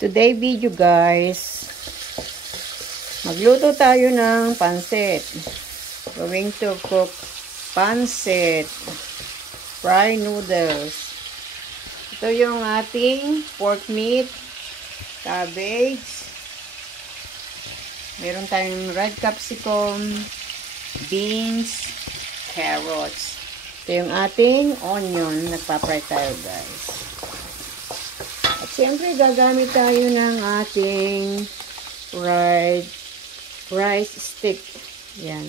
Today video guys, magluto tayo ng pansit. Going to cook pansit, fry noodles. Ito yung ating pork meat, cabbage, meron tayong red capsicum, beans, carrots. Ito yung ating onion, nagpa-fry tayo guys. At siyempre, gagamit tayo ng ating rice stick. Yan.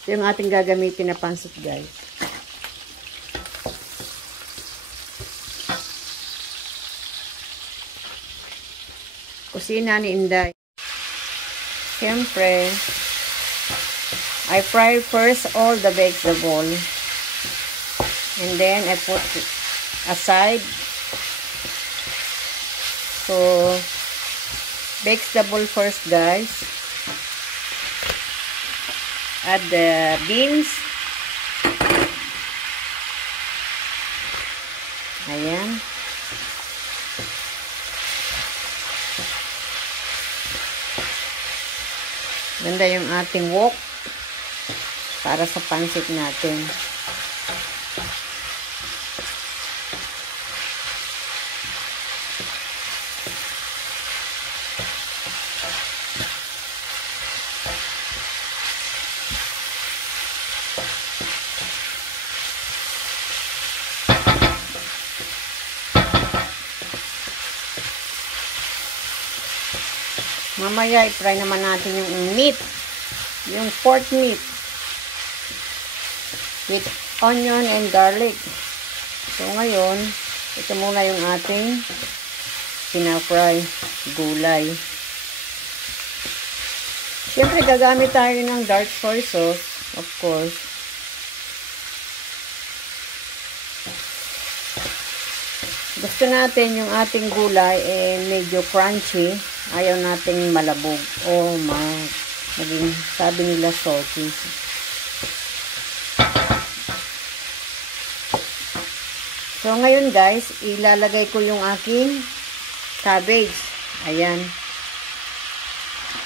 Ito yung ating gagamitin na pansit, guys. Kusina ni Inday. Siyempre, I fry first all the vegetable. And then, I put aside. So, vegetable first guys. Add the beans. Ayan. Ganda yung ating wok para sa pansit natin. Mamaya, i-fry naman natin yung meat. Yung pork meat. With onion and garlic. So, ngayon, ito muna yung ating pina-fry gulay. Siyempre, gagamit tayo ng dark soy sauce, of course. Gusto natin yung ating gulay medyo crunchy. Ayaw nating malabog o maging, sabi nila, salty. So, ngayon guys, ilalagay ko yung aking cabbage. Ayan.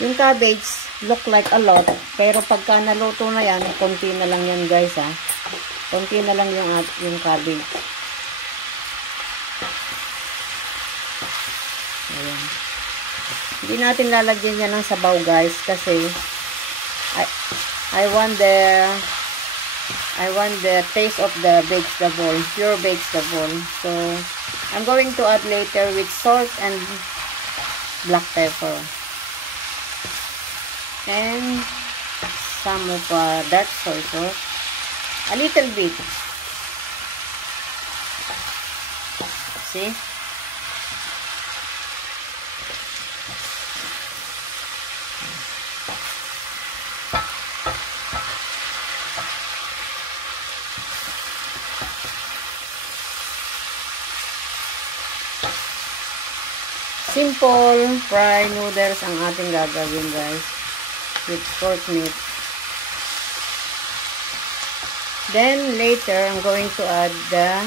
Yung cabbage look like a lot, pero pagka naluto na yan, konti na lang yan guys ha. Konti na lang yung cabbage. Ayan. Hindi natin lalagyan yan ng sabaw guys kasi I want the taste of the vegetable, pure vegetable. So I'm going to add later with salt and black pepper and some of dark soy sauce, a little bit. See? Simple fry noodles ang ating gagawin guys with pork meat. Then later I'm going to add the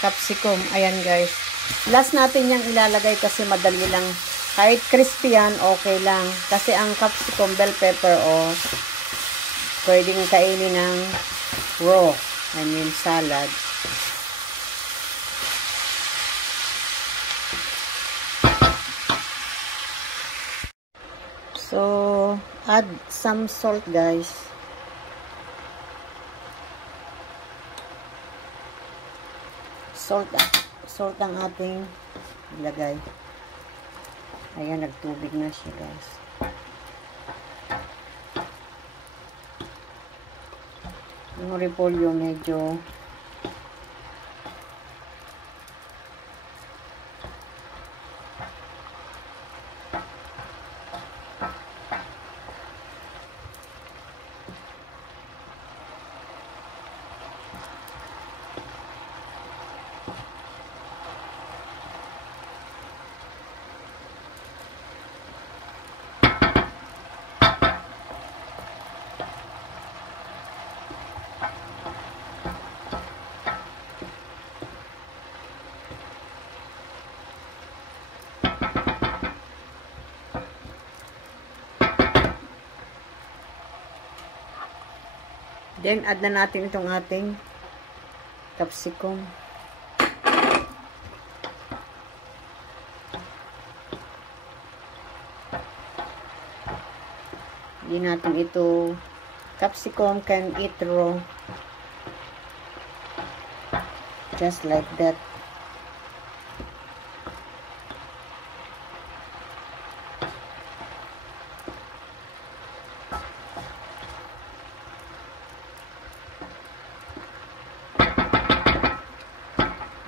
capsicum. Ayan guys. Last natin yung ilalagay kasi madali lang. Kahit crispy yan, okay lang. Kasi ang capsicum, bell pepper pwedeng kainin ng raw. I mean salad. So, add some salt guys. Salt ang ating ilagay. Ayan, nagtubig na siya guys. Yung repolyo medyo Then, add na natin itong ating capsicum. Hindi natin ito, capsicum can eat raw. Just like that.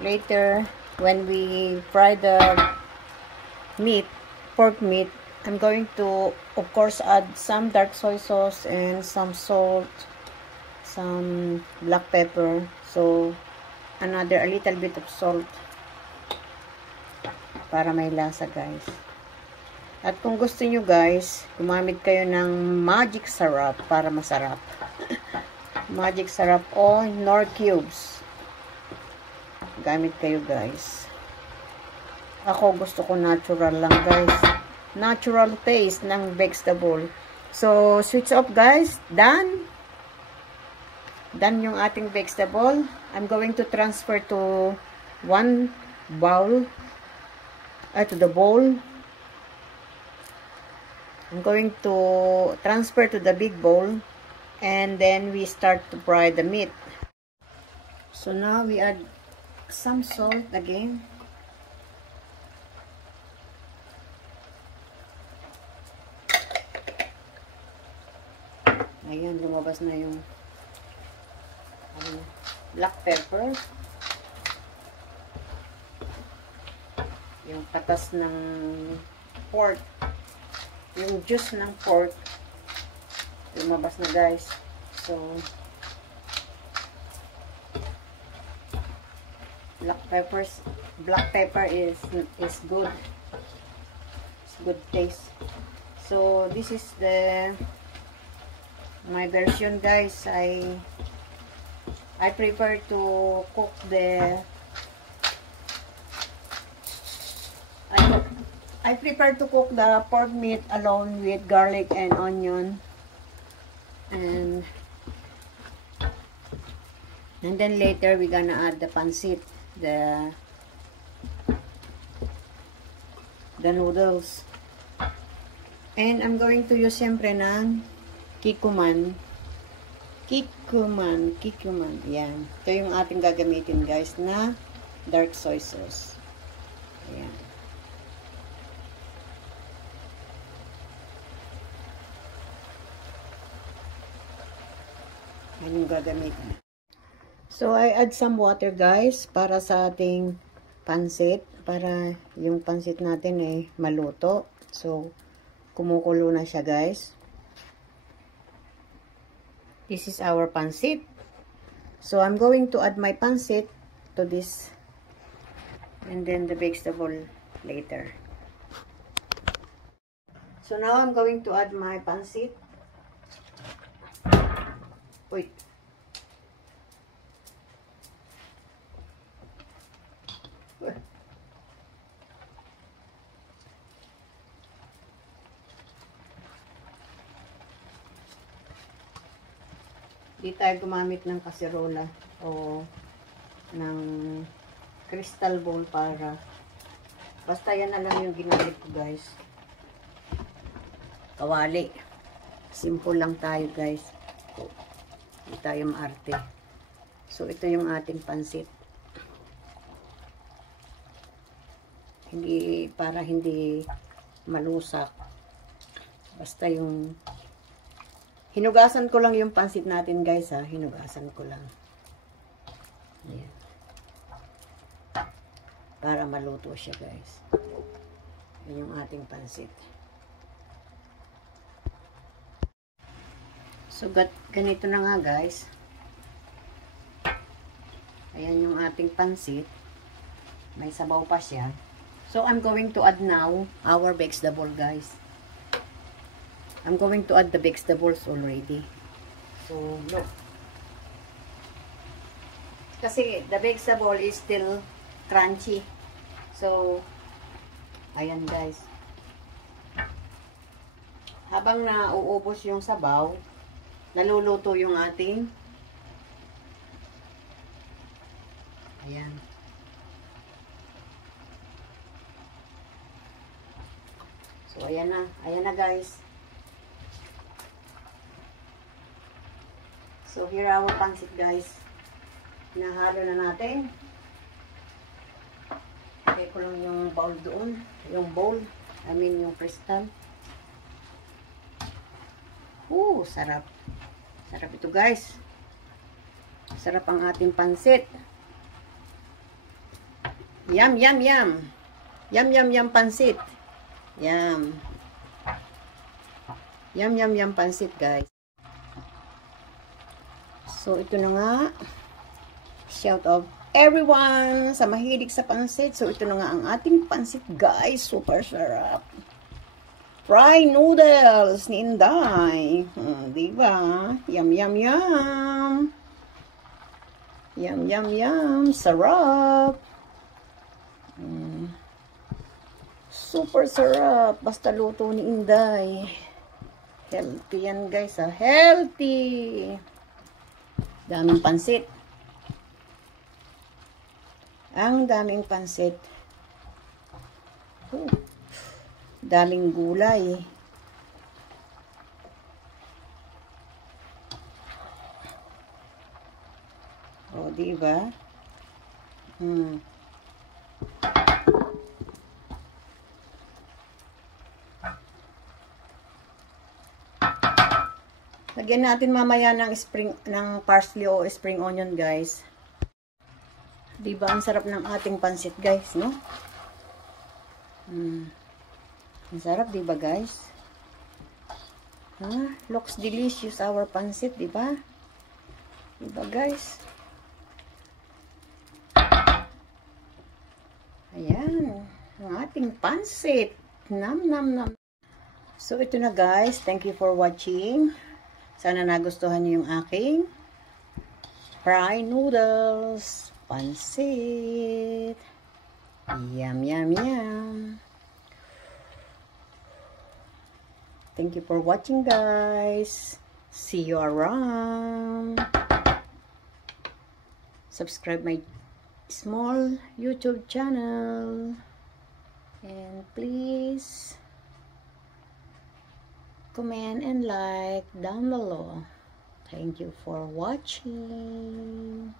Later, when we fry the meat, pork meat, I'm going to, of course, add some dark soy sauce and some salt, some black pepper. So, a little bit of salt para may lasa, guys. At kung gusto nyo, guys, gumamit kayo ng magic syrup para masarap. Magic syrup o Knorr cubes. Gamit kayo, guys. Ako gusto ko natural lang, guys. Natural taste ng vegetable. So, switch off, guys. Done. Done yung ating vegetable. I'm going to transfer to one bowl. To the bowl. I'm going to transfer to the big bowl. And then we start to fry the meat. So, now we add some salt again. Ayan, lumabas na yung black pepper. Yung patas ng pork. Yung juice ng pork. Lumabas na, guys. So, black pepper is good. It's good taste. So this is my version, guys. I prefer to cook I prefer to cook the pork meat alone with garlic and onion, and then later we're gonna add the pancit, the noodles. And I'm going to use siyempre ng kikuman. Yan. Ito yung ating gagamitin, guys, na dark soy sauce. Ayan. Yan yung gagamitin. So, I add some water, guys, para sa ating pansit. Para yung pansit natin ay maluto. So, kumukulo na siya, guys. This is our pansit. So, I'm going to add my pansit to this. And then the vegetable later. So, now I'm going to add my pansit. Wait. Di tayo gumamit ng kaserola o ng crystal bowl para basta yan na lang yung ginamit ko, guys. Kawali. Simple lang tayo, guys. Hindi tayo maarte. So, ito yung ating pansit. Para hindi malusak. Basta yung hinugasan ko lang yung pansit natin, guys, ha. Hinugasan ko lang. Ayan. Para maluto siya, guys. Yan yung ating pansit. So, ganito na nga, guys. Ayan yung ating pansit. May sabaw pa siya. So, I'm going to add now our vegetable, guys. I'm going to add the vegetables already. So, look. Kasi the vegetable is still crunchy. So, ayan, guys. Habang nauubos yung sabaw, naluluto yung ating Ayan. So, ayan na. Ayan na, guys. So, here our pansit, guys. Nahalo na natin. Lagay ko lang yung bowl doon. Yung bowl. I mean, yung crystal. Sarap. Sarap ito, guys. Sarap ang ating pansit. Yum, yum, yum. Yum, yum, yum pansit. Yum. Yum, yum, yum pansit, guys. So, ito na nga. Shout out everyone sa mahilig sa pansit. So, ito na nga ang ating pansit, guys. Super sarap. Fried noodles ni Inday. Diba? Yum, yum, yum. Yum, yum, yum. Sarap. Super sarap. Basta luto ni Inday. Healthy yan, guys. Healthy. Daming pansit. Ang daming pansit. Daming gulay. O, diba? Lagyan natin mamaya ng parsley o spring onion, guys. Diba ang sarap ng ating pansit, guys, no? Ang sarap, diba, guys? Looks delicious our pansit, diba? Diba, guys? Ayan, ang ating pansit. Nam, nam, nam. So, ito na, guys. Thank you for watching. Sana nagustuhan niyo yung aking fried noodles, pansit. Yum, yum, yum. Thank you for watching, guys. See you around. Subscribe my small YouTube channel. And please comment and like down below. Thank you for watching.